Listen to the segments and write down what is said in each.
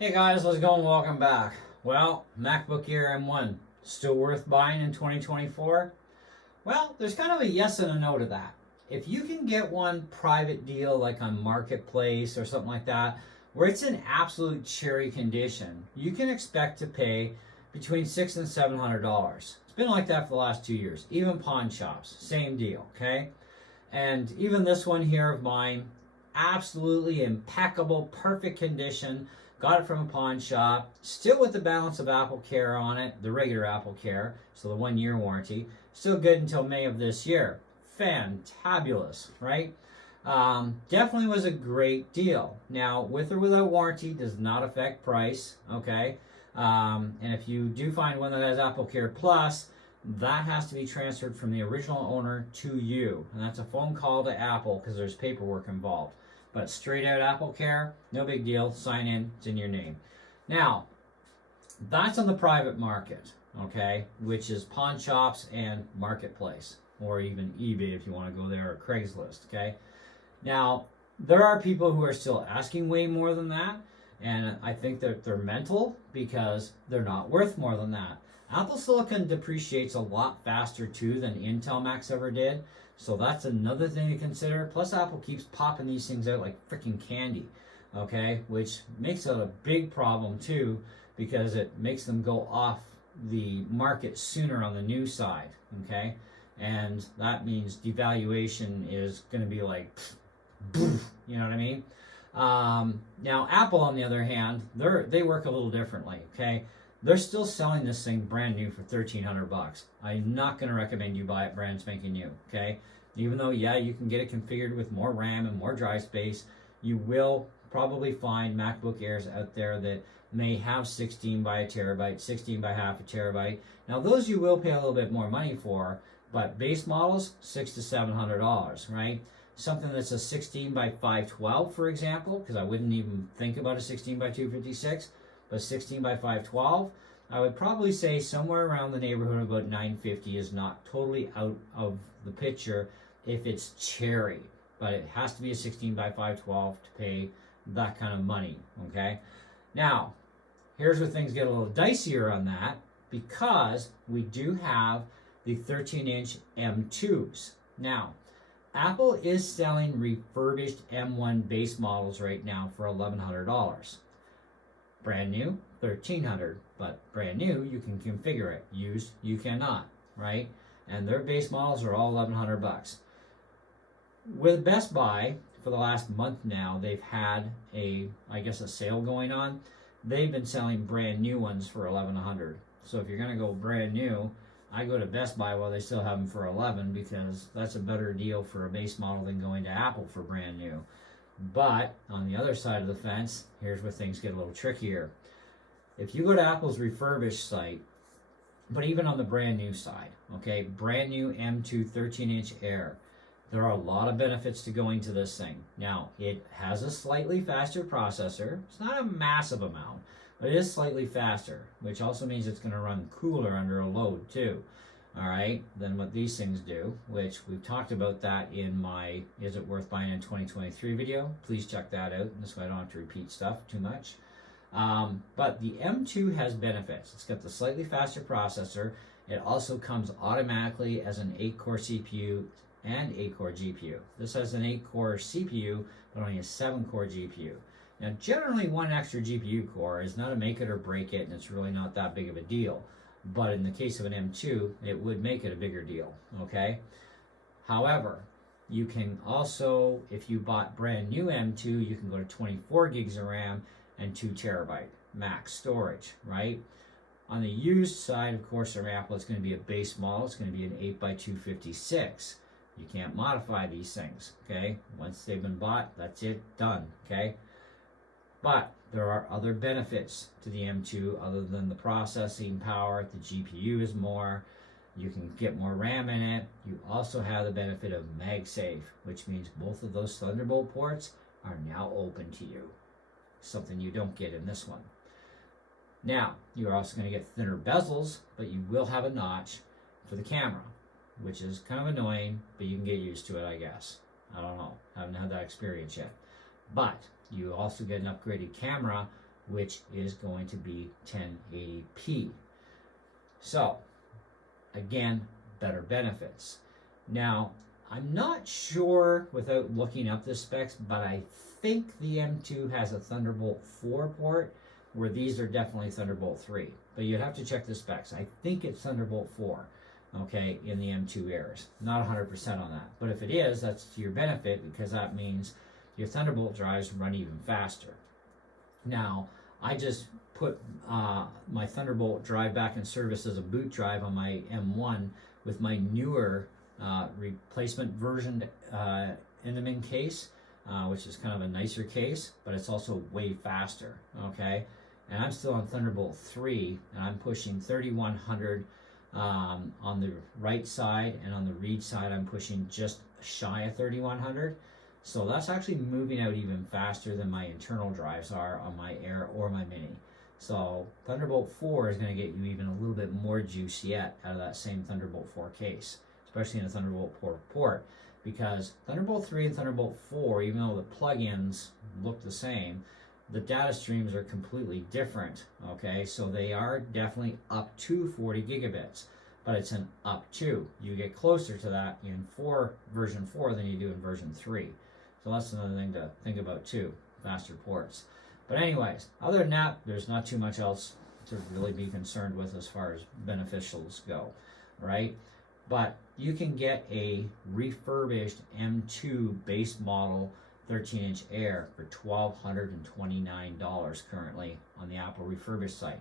Hey guys, how's it going? Welcome back. Well, MacBook Air M1 still worth buying in 2024? Well, there's kind of a yes and a no to that. If you can get one private deal like on Marketplace or something like that, where it's in absolute cherry condition, you can expect to pay between $600 and $700. It's been like that for the last 2 years. Even pawn shops, same deal, okay? And even this one here of mine, absolutely impeccable, perfect condition. Got it from a pawn shop, still with the balance of Apple Care on it, the regular Apple Care, so the 1 year warranty. Still good until May of this year. Fantabulous, right? Definitely was a great deal. Now, with or without warranty does not affect price, okay? And if you do find one that has Apple Care Plus, that has to be transferred from the original owner to you. And that's a phone call to Apple because there's paperwork involved. But straight out Apple Care, no big deal. Sign in, it's in your name. Now, that's on the private market, okay, which is pawn shops and Marketplace, or even eBay if you want to go there, or Craigslist, okay? Now, there are people who are still asking way more than that, and I think that they're mental because they're not worth more than that. Apple Silicon depreciates a lot faster too than Intel Macs ever did. So that's another thing to consider. Plus, Apple keeps popping these things out like freaking candy, okay? Which makes it a big problem too, because it makes them go off the market sooner on the new side, okay? And that means devaluation is going to be like, you know what I mean? Now, Apple, on the other hand, they work a little differently, okay? They're still selling this thing brand new for $1,300. I'm not going to recommend you buy it brand spanking new, okay? Even though, yeah, you can get it configured with more RAM and more drive space, you will probably find MacBook Airs out there that may have 16 by a terabyte, 16 by half a terabyte. Now, those you will pay a little bit more money for, but base models, $600 to $700, right? Something that's a 16 by 512, for example, because I wouldn't even think about a 16 by 256, but 16 by 512, I would probably say somewhere around the neighborhood of about $950 is not totally out of the picture if it's cherry, but it has to be a 16 by 512 to pay that kind of money, okay? Now, here's where things get a little dicier on that, because we do have the 13-inch M2s. Now, Apple is selling refurbished M1 base models right now for $1,100. Brand new, $1,300, but brand new, you can configure it. Used, you cannot, right? And their base models are all $1,100. With Best Buy, for the last month now, they've had a sale going on. They've been selling brand new ones for $1,100. So if you're gonna go brand new, I go to Best Buy while they still have them for $1,100, because that's a better deal for a base model than going to Apple for brand new. But on the other side of the fence, here's where things get a little trickier. If you go to Apple's refurbished site, but even on the brand new side, okay, brand new M2 13-inch Air, there are a lot of benefits to going to this thing. Now, it has a slightly faster processor. It's not a massive amount, but it is slightly faster, which also means it's going to run cooler under a load too. All right, than what these things do, which we've talked about that in my Is It Worth Buying in 2023 video. Please check that out. This way I don't have to repeat stuff too much. But the M2 has benefits. It's got the slightly faster processor. It also comes automatically as an 8-core CPU and 8-core GPU. This has an 8-core CPU, but only a 7-core GPU. Now, generally, one extra GPU core is not a make it or break it, and it's really not that big of a deal. But in the case of an M2, it would make it a bigger deal, okay? However, you can also, if you bought brand new M2, you can go to 24 gigs of RAM and 2 terabyte max storage, right? On the used side, of course, from Apple, it's going to be a base model. It's going to be an 8 by 256. You can't modify these things, okay? Once they've been bought, that's it, done, okay? But there are other benefits to the M2 other than the processing power. The GPU is more. You can get more RAM in it. You also have the benefit of MagSafe, which means both of those Thunderbolt ports are now open to you. Something you don't get in this one. Now, you're also going to get thinner bezels, but you will have a notch for the camera, which is kind of annoying, but you can get used to it, I guess. I don't know. I haven't had that experience yet. But you also get an upgraded camera which is going to be 1080p. So, again, better benefits. Now, I'm not sure without looking up the specs, but I think the M2 has a Thunderbolt 4 port, where these are definitely Thunderbolt 3. But you'd have to check the specs. I think it's Thunderbolt 4, okay, in the M2 Airs. Not 100% on that. But if it is, that's to your benefit, because that means your Thunderbolt drives run even faster. Now, I just put my Thunderbolt drive back in service as a boot drive on my M1 with my newer replacement version in the main case, which is kind of a nicer case, but it's also way faster, okay? And I'm still on Thunderbolt 3, and I'm pushing 3100 on the right side, and on the read side I'm pushing just shy of 3100. So that's actually moving out even faster than my internal drives are on my Air or my Mini. So Thunderbolt 4 is going to get you even a little bit more juice yet out of that same Thunderbolt 4 case, especially in a Thunderbolt 4 port, because Thunderbolt 3 and Thunderbolt 4, even though the plugins look the same, the data streams are completely different, okay? So they are definitely up to 40 gigabits, but it's an up to. You get closer to that in version 4 than you do in version 3. So that's another thing to think about too, faster ports. But anyways, other than that, there's not too much else to really be concerned with as far as beneficials go, right? But you can get a refurbished M2 base model 13-inch Air for $1,229 currently on the Apple refurbished site.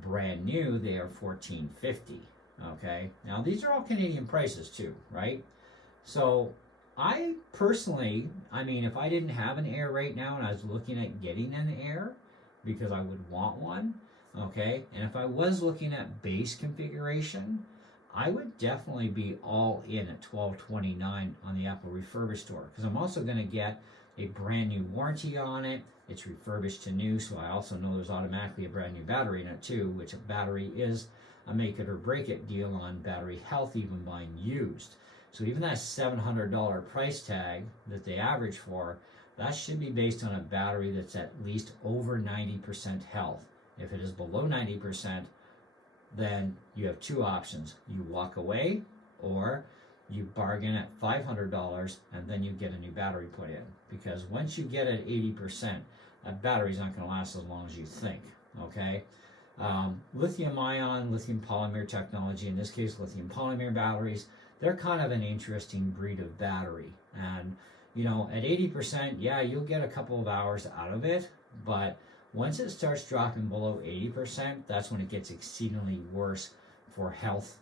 Brand new, they are $1,450, okay? Now, these are all Canadian prices too, right? So, I personally, if I didn't have an Air right now and I was looking at getting an Air because I would want one, okay, and if I was looking at base configuration, I would definitely be all in at $1,229 on the Apple refurbished store, because I'm also going to get a brand new warranty on it. It's refurbished to new, so I also know there's automatically a brand new battery in it too, which a battery is a make it or break it deal on battery health, even buying used. So even that $700 price tag that they average for, that should be based on a battery that's at least over 90% health. If it is below 90%, then you have two options. You walk away, or you bargain at $500 and then you get a new battery put in. Because once you get at 80%, that battery's not going to last as long as you think, okay? Lithium ion, lithium polymer technology, in this case lithium polymer batteries, they're kind of an interesting breed of battery. And, at 80%, yeah, you'll get a couple of hours out of it, but once it starts dropping below 80%, that's when it gets exceedingly worse for health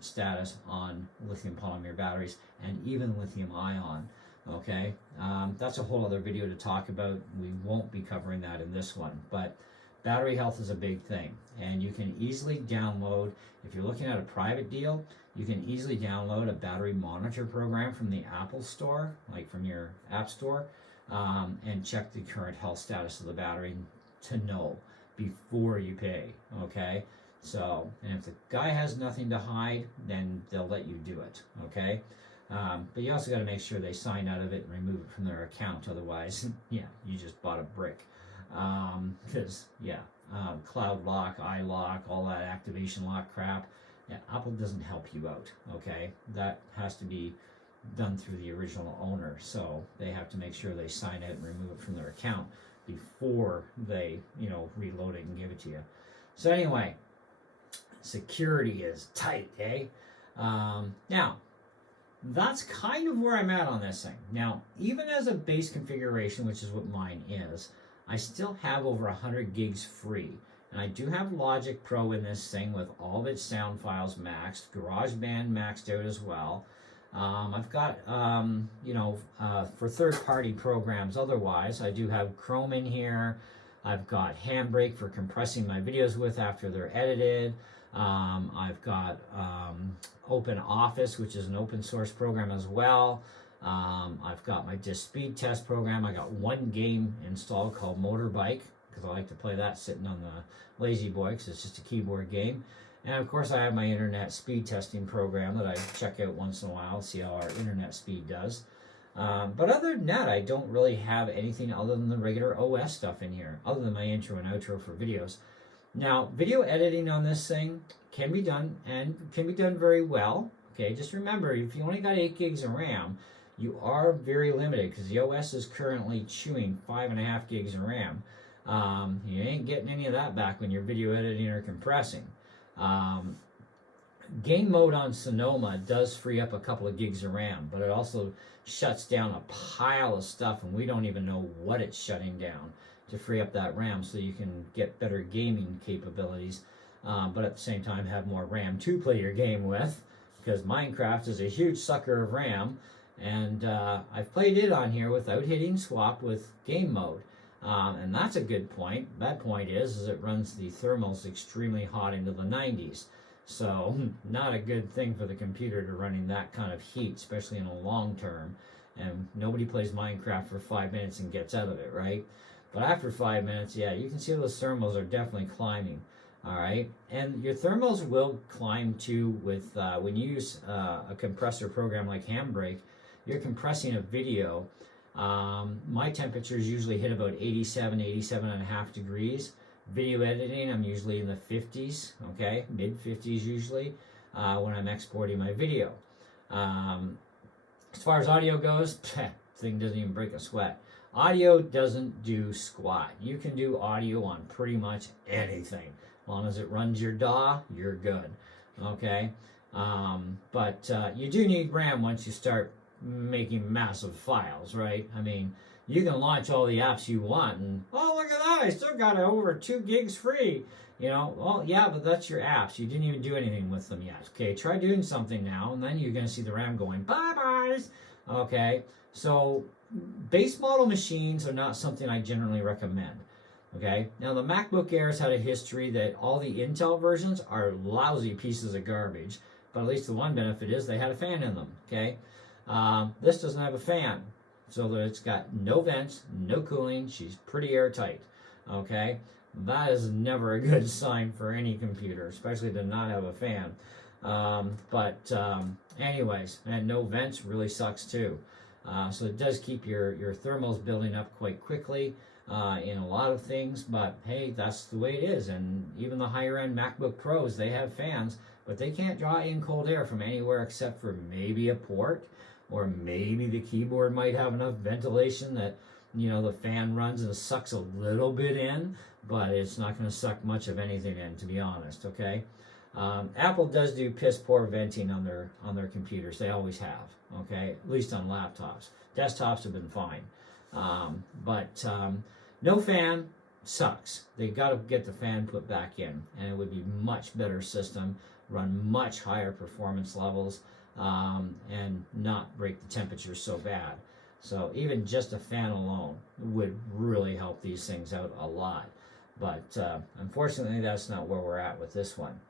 status on lithium polymer batteries and even lithium ion, okay? That's a whole other video to talk about. We won't be covering that in this one, but battery health is a big thing, and you can easily download, if you're looking at a private deal, you can easily download a battery monitor program from the Apple store, like from your app store, and check the current health status of the battery to know before you pay, okay? So, and if the guy has nothing to hide, then they'll let you do it, okay? But you also got to make sure they sign out of it and remove it from their account, otherwise, yeah, you just bought a brick. Because, cloud lock, iLock, all that activation lock crap, yeah, Apple doesn't help you out, okay? That has to be done through the original owner, so they have to make sure they sign it and remove it from their account before they, reload it and give it to you. So anyway, security is tight, eh? Now, that's kind of where I'm at on this thing. Now, even as a base configuration, which is what mine is, I still have over 100 gigs free. And I do have Logic Pro in this thing with all of its sound files maxed, GarageBand maxed out as well. I've got, for third-party programs otherwise, I do have Chrome in here. I've got Handbrake for compressing my videos with after they're edited. I've got Open Office, which is an open source program as well. I've got my disk speed test program. I got one game installed called Motorbike, because I like to play that sitting on the Lazy Boy, because it's just a keyboard game. And of course I have my internet speed testing program that I check out once in a while, see how our internet speed does. But other than that, I don't really have anything other than the regular OS stuff in here, other than my intro and outro for videos. Now, video editing on this thing can be done, and can be done very well. Okay, just remember, if you only got 8 gigs of RAM, you are very limited because the OS is currently chewing 5.5 gigs of RAM. You ain't getting any of that back when you're video editing or compressing. Game mode on Sonoma does free up a couple of gigs of RAM, but it also shuts down a pile of stuff, and we don't even know what it's shutting down to free up that RAM so you can get better gaming capabilities, but at the same time have more RAM to play your game with, because Minecraft is a huge sucker of RAM, and I've played it on here without hitting swap with game mode. And that's a good point. Bad point is it runs the thermals extremely hot into the 90s. So not a good thing for the computer to run in that kind of heat, especially in a long term. And nobody plays Minecraft for 5 minutes and gets out of it, right? But after 5 minutes, yeah, you can see those thermals are definitely climbing. All right, and your thermals will climb too with when you use a compressor program like Handbrake. You're compressing a video. My temperatures usually hit about 87.5 degrees. Video editing, I'm usually in the 50s, okay, mid 50s usually when I'm exporting my video. As far as audio goes, thing doesn't even break a sweat. Audio doesn't do squat. You can do audio on pretty much anything. As long as it runs your DAW, you're good, okay? But you do need RAM once you start making massive files, right? I mean, you can launch all the apps you want, and oh, look at that, I still got over 2 gigs free. You know, well, yeah, but that's your apps. You didn't even do anything with them yet. Okay, try doing something now, and then you're going to see the RAM going, bye-byes. Okay, so base model machines are not something I generally recommend. Okay, now the MacBook Airs had a history that all the Intel versions are lousy pieces of garbage, but at least the one benefit is they had a fan in them. Okay, this doesn't have a fan, so that it's got no vents, no cooling. She's pretty airtight. Okay, that is never a good sign for any computer, especially to not have a fan. Anyways, and no vents really sucks too. So it does keep your thermals building up quite quickly in a lot of things, but hey, that's the way it is. And even the higher end MacBook Pros, they have fans, but they can't draw in cold air from anywhere except for maybe a port, or maybe the keyboard might have enough ventilation that, you know, the fan runs and sucks a little bit in, but it's not going to suck much of anything in, to be honest, okay? Apple does do piss poor venting on their computers. They always have, okay? At least on laptops. Desktops have been fine. No fan sucks. They got to get the fan put back in, and it would be much better system, run much higher performance levels, and not break the temperature so bad. So even just a fan alone would really help these things out a lot. But unfortunately, that's not where we're at with this one.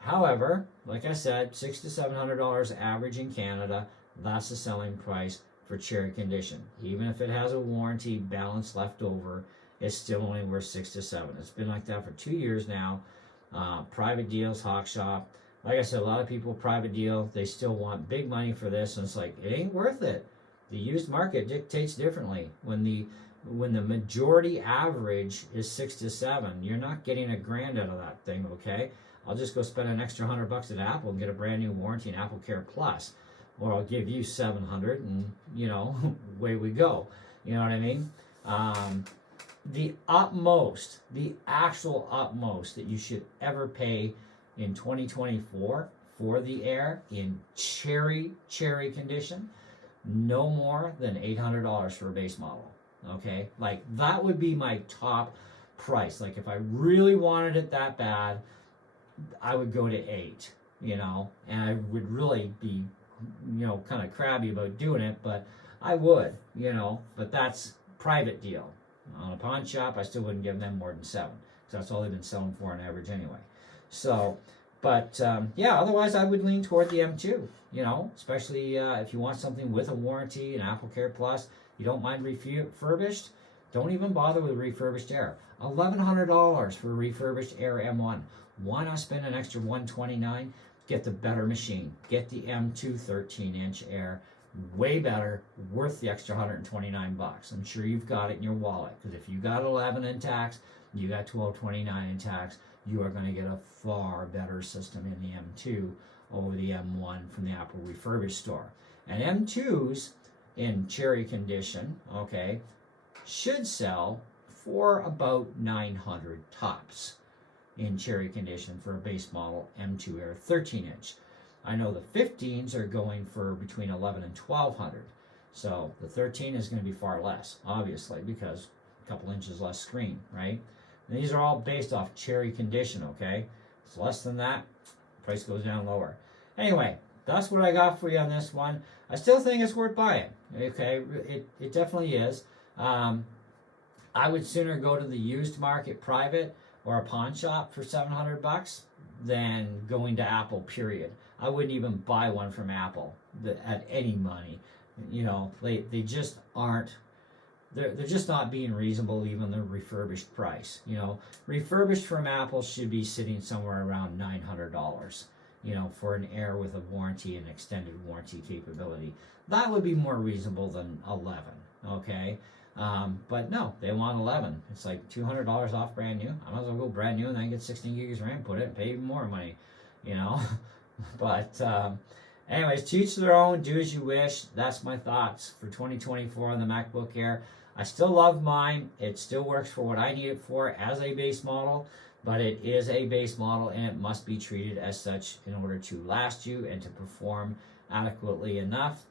However, like I said, $600 to $700 average in Canada. That's the selling price for cherry condition. Even if it has a warranty balance left over, it's still only worth $6 to $7. It's been like that for 2 years now. Private deals, Hawk Shop. Like I said, a lot of people private deal. They still want big money for this, and it's like, it ain't worth it. The used market dictates differently. When the majority average is 6 to 7, you're not getting $1,000 out of that thing, okay? I'll just go spend an extra $100 at Apple and get a brand new warranty and Apple Care Plus, or I'll give you $700, and you know, away we go. You know what I mean? The actual utmost that you should ever pay in 2024 for the Air in cherry condition, no more than $800 for a base model. Okay, like that would be my top price. Like if I really wanted it that bad, I would go to 8, you know, and I would really be, you know, kind of crabby about doing it, but I would, you know, but that's private deal. On a pawn shop, I still wouldn't give them more than 7, because that's all they've been selling for on average anyway. So, but yeah, otherwise I would lean toward the M2, you know, especially if you want something with a warranty and Apple Care Plus. You don't mind refurbished? Don't even bother with a refurbished Air. $1,100 for a refurbished Air M1. Why not spend an extra $129? Get the better machine. Get the M2 13-inch Air. way better, worth the extra 129 bucks. I'm sure you've got it in your wallet, because if you got 11 in tax, you got 1229 in tax, you are going to get a far better system in the M2 over the M1 from the Apple refurbished store. And M2s in cherry condition, okay, should sell for about 900 tops in cherry condition for a base model M2 Air 13-inch. I know the 15s are going for between 11 and 1200. So the 13 is going to be far less, obviously, because a couple inches less screen, right? And these are all based off cherry condition, okay? It's less than that, price goes down lower. Anyway, that's what I got for you on this one. I still think it's worth buying, okay? It definitely is. I would sooner go to the used market private or a pawn shop for 700 bucks than going to Apple, period. I wouldn't even buy one from Apple at any money. You know, they just aren't, they're just not being reasonable, even the refurbished price. You know, refurbished from Apple should be sitting somewhere around $900, you know, for an Air with a warranty and extended warranty capability. That would be more reasonable than 11, okay? But no, they want 11. It's like $200 off brand new. I might as well go brand new and then get 16 gigs RAM, put it, and pay even more money, you know? But anyways, to each their own, do as you wish. That's my thoughts for 2024 on the MacBook Air. I still love mine. It still works for what I need it for as a base model, but it is a base model and it must be treated as such in order to last you and to perform adequately enough.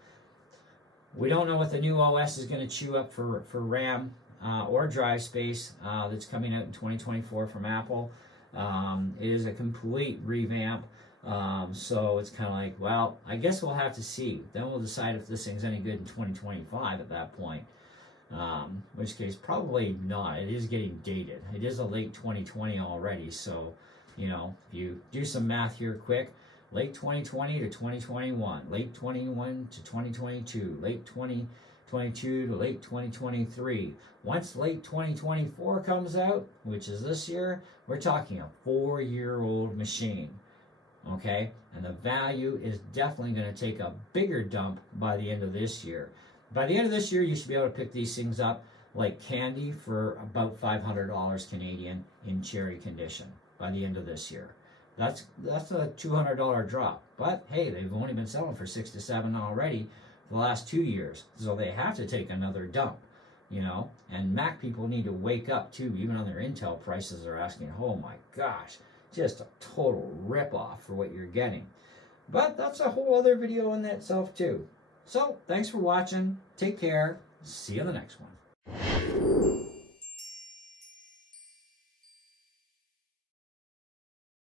We don't know what the new OS is going to chew up for RAM or drive space that's coming out in 2024 from Apple. It is a complete revamp. So it's kind of like, well, I guess we'll have to see. Then we'll decide if this thing's any good in 2025 at that point. In which case, probably not. It is getting dated. It is a late 2020 already. So, you know, if you do some math here quick, late 2020 to 2021, late 21 to 2022, late 2022 to late 2023. Once late 2024 comes out, which is this year, we're talking a 4-year-old machine. Okay, and the value is definitely going to take a bigger dump by the end of this year. By the end of this year, you should be able to pick these things up like candy for about $500 Canadian in cherry condition by the end of this year. That's a $200 drop. But hey, they've only been selling for 6 to 7 already for the last 2 years, so they have to take another dump, you know. And Mac people need to wake up too. Even on their Intel prices are asking, oh my gosh. Just a total rip-off for what you're getting. But that's a whole other video in itself too. So, thanks for watching. Take care. See you in the next one.